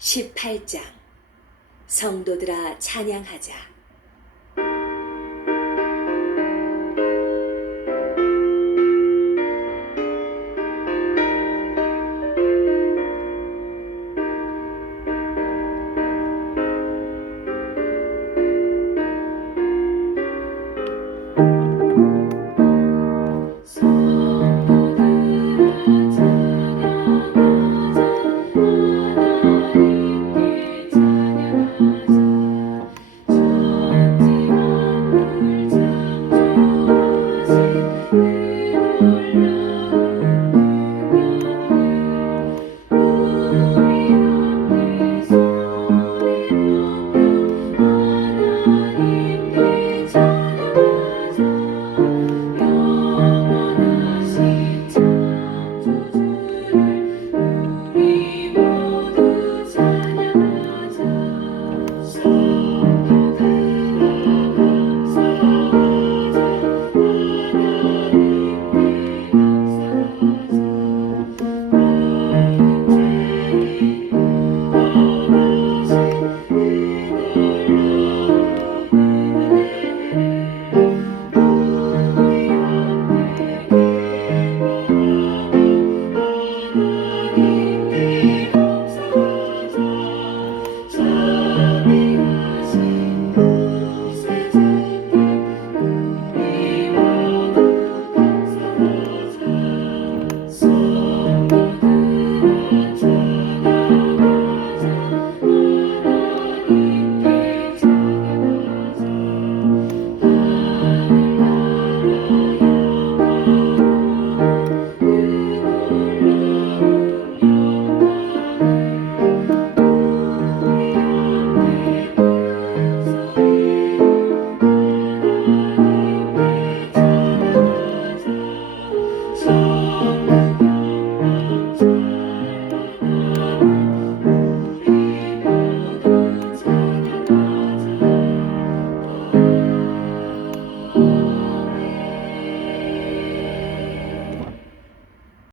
18장. 성도들아 찬양하자.